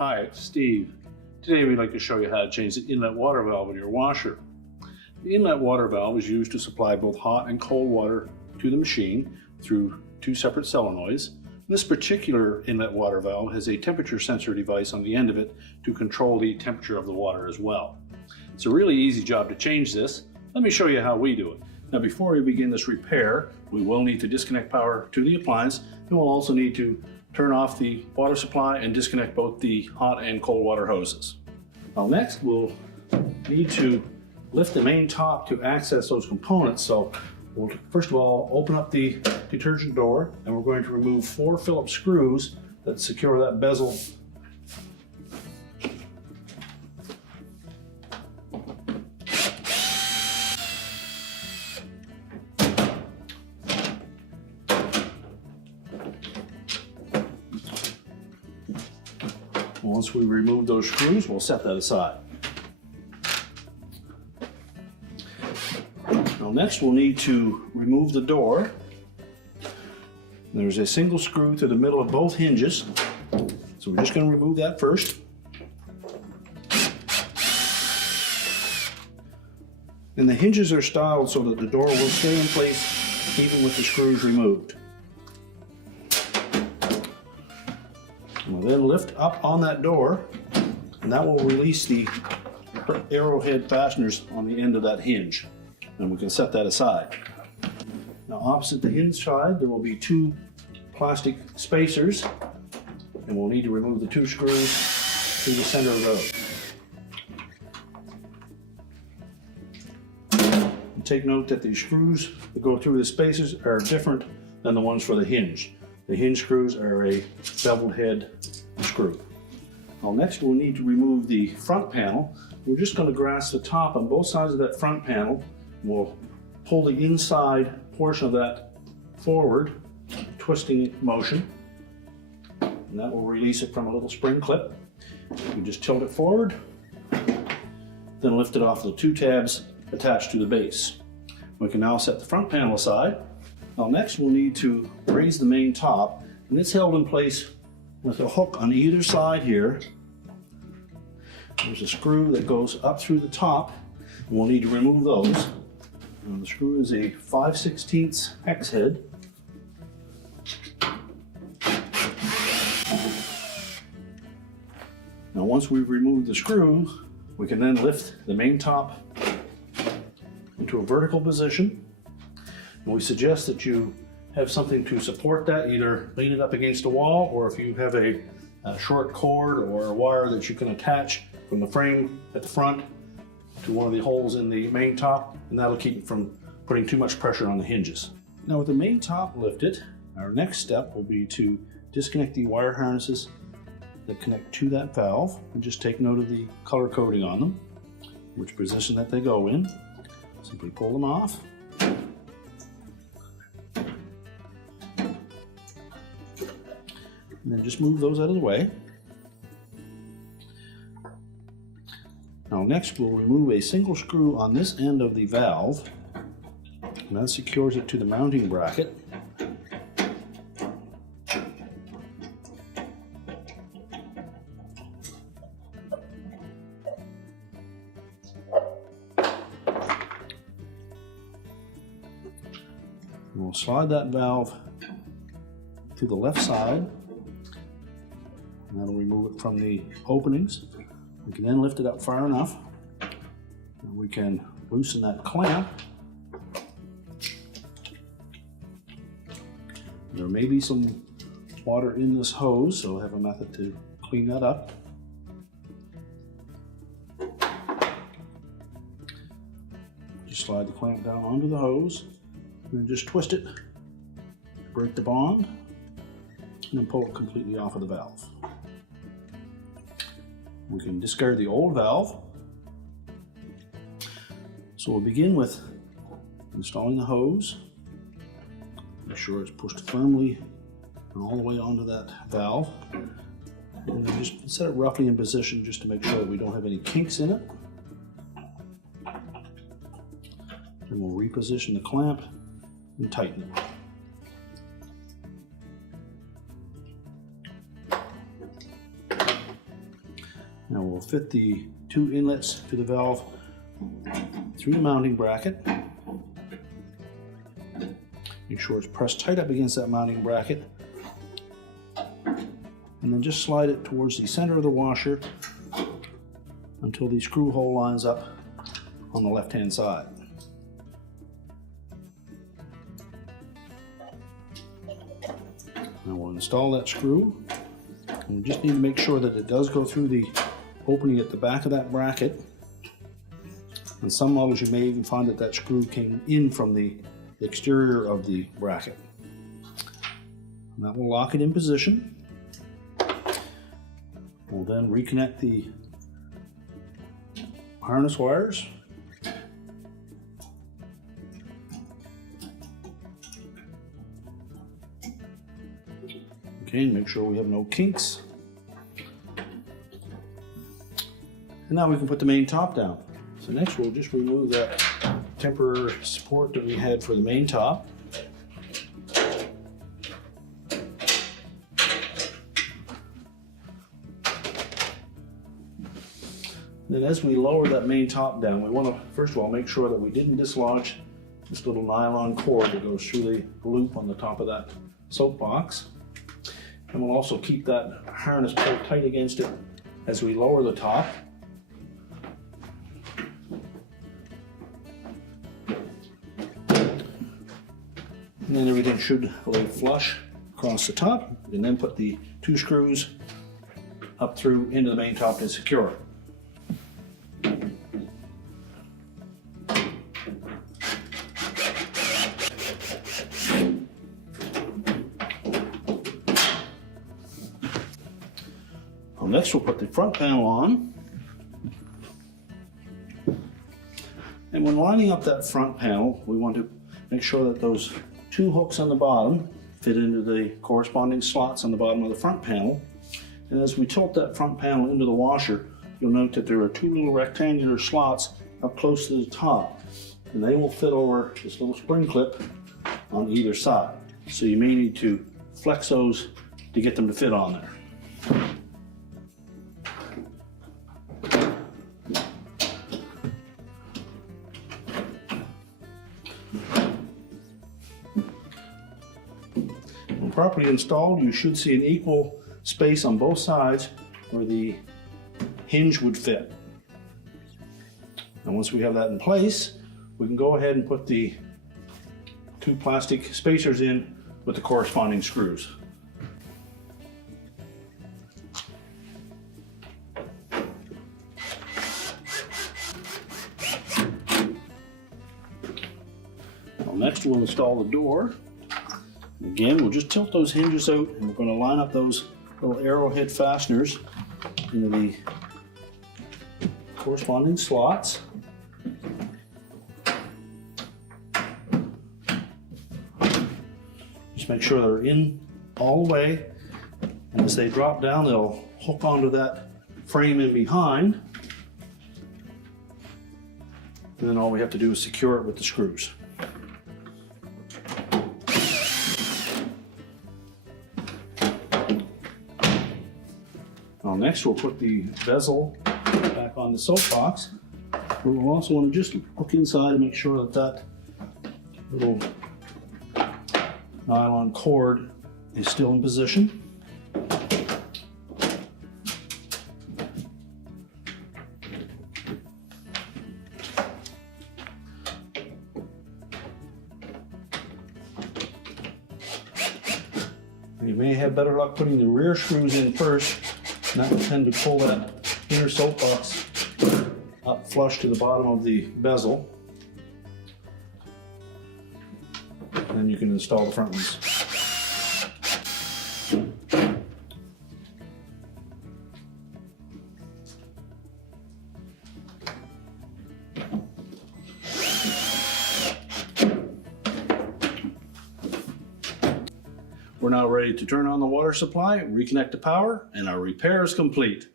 Hi, it's Steve. Today we'd like to show you how to change the inlet water valve in your washer. The inlet water valve is used to supply both hot and cold water to the machine through two separate solenoids. This particular inlet water valve has a temperature sensor device on the end of it to control the temperature of the water as well. It's a really easy job to change this. Let me show you how we do it. Now before we begin this repair, we will need to disconnect power to the appliance, and we'll also need to turn off the water supply and disconnect both the hot and cold water hoses. Now next we'll need to lift the main top to access those components. So we'll first of all open up the detergent door, and we're going to remove 4 Phillips screws that secure that bezel. Once we remove those screws, we'll set that aside. Now next we'll need to remove the door. There's a single screw to the middle of both hinges, so we're just going to remove that first. And the hinges are styled so that the door will stay in place even with the screws removed. We'll then lift up on that door, and that will release the arrowhead fasteners on the end of that hinge, and we can set that aside. Now opposite the hinge side there will be 2 plastic spacers, and we'll need to remove the 2 screws to the center of those. And take note that the screws that go through the spacers are different than the ones for the hinge. The hinge screws are a beveled head screw. Now next we'll need to remove the front panel. We're just going to grasp the top on both sides of that front panel. We'll pull the inside portion of that forward, twisting motion, and that will release it from a little spring clip. You just tilt it forward, then lift it off the 2 tabs attached to the base. We can now set the front panel aside. Now next we'll need to raise the main top, and it's held in place with a hook on either side here. There's a screw that goes up through the top, and we'll need to remove those. And the screw is a 5/16 hex head. Now once we've removed the screw, we can then lift the main top into a vertical position. And we suggest that you have something to support that, either lean it up against a wall, or if you have a short cord or a wire that you can attach from the frame at the front to one of the holes in the main top, and that'll keep it from putting too much pressure on the hinges. Now with the main top lifted, our next step will be to disconnect the wire harnesses that connect to that valve, and just take note of the color coding on them, which position that they go in. Simply pull them off. And then just move those out of the way. Now next we'll remove a single screw on this end of the valve, and that secures it to the mounting bracket. We'll slide that valve to the left side. And that'll remove it from the openings. We can then lift it up far enough, and we can loosen that clamp. There may be some water in this hose, so I have a method to clean that up. Just slide the clamp down onto the hose, and then just twist it, break the bond, and then pull it completely off of the valve. We can discard the old valve. So we'll begin with installing the hose. Make sure it's pushed firmly and all the way onto that valve. And then just set it roughly in position just to make sure that we don't have any kinks in it. Then we'll reposition the clamp and tighten it. Now we'll fit the 2 inlets to the valve through the mounting bracket. Make sure it's pressed tight up against that mounting bracket. And then just slide it towards the center of the washer until the screw hole lines up on the left-hand side. Now we'll install that screw. And we just need to make sure that it does go through the opening at the back of that bracket. In some models you may even find that that screw came in from the exterior of the bracket. And that will lock it in position. We'll then reconnect the harness wires. Okay, make sure we have no kinks. And now we can put the main top down. So next we'll just remove that temporary support that we had for the main top. Then as we lower that main top down, we want to first of all make sure that we didn't dislodge this little nylon cord that goes through the loop on the top of that soapbox. And we'll also keep that harness pulled tight against it as we lower the top. And then everything should lay flush across the top, and then put the 2 screws up through into the main top to secure it. Next we'll put the front panel on. And when lining up that front panel, we want to make sure that those 2 hooks on the bottom fit into the corresponding slots on the bottom of the front panel. And as we tilt that front panel into the washer, you'll note that there are 2 little rectangular slots up close to the top. And they will fit over this little spring clip on either side. So you may need to flex those to get them to fit on there. When properly installed, you should see an equal space on both sides where the hinge would fit. And once we have that in place, we can go ahead and put the 2 plastic spacers in with the corresponding screws. Well, next we'll install the door. Again, we'll just tilt those hinges out, and we're going to line up those little arrowhead fasteners into the corresponding slots. Just make sure they're in all the way, and as they drop down, they'll hook onto that frame in behind. And then all we have to do is secure it with the screws. Now next we'll put the bezel back on the soapbox. We'll also want to just look inside and make sure that that little nylon cord is still in position. You may have better luck putting the rear screws in first, and that will tend to pull that inner soapbox up flush to the bottom of the bezel. And then you can install the front ones. We're now ready to turn on the water supply, reconnect the power, and our repair is complete.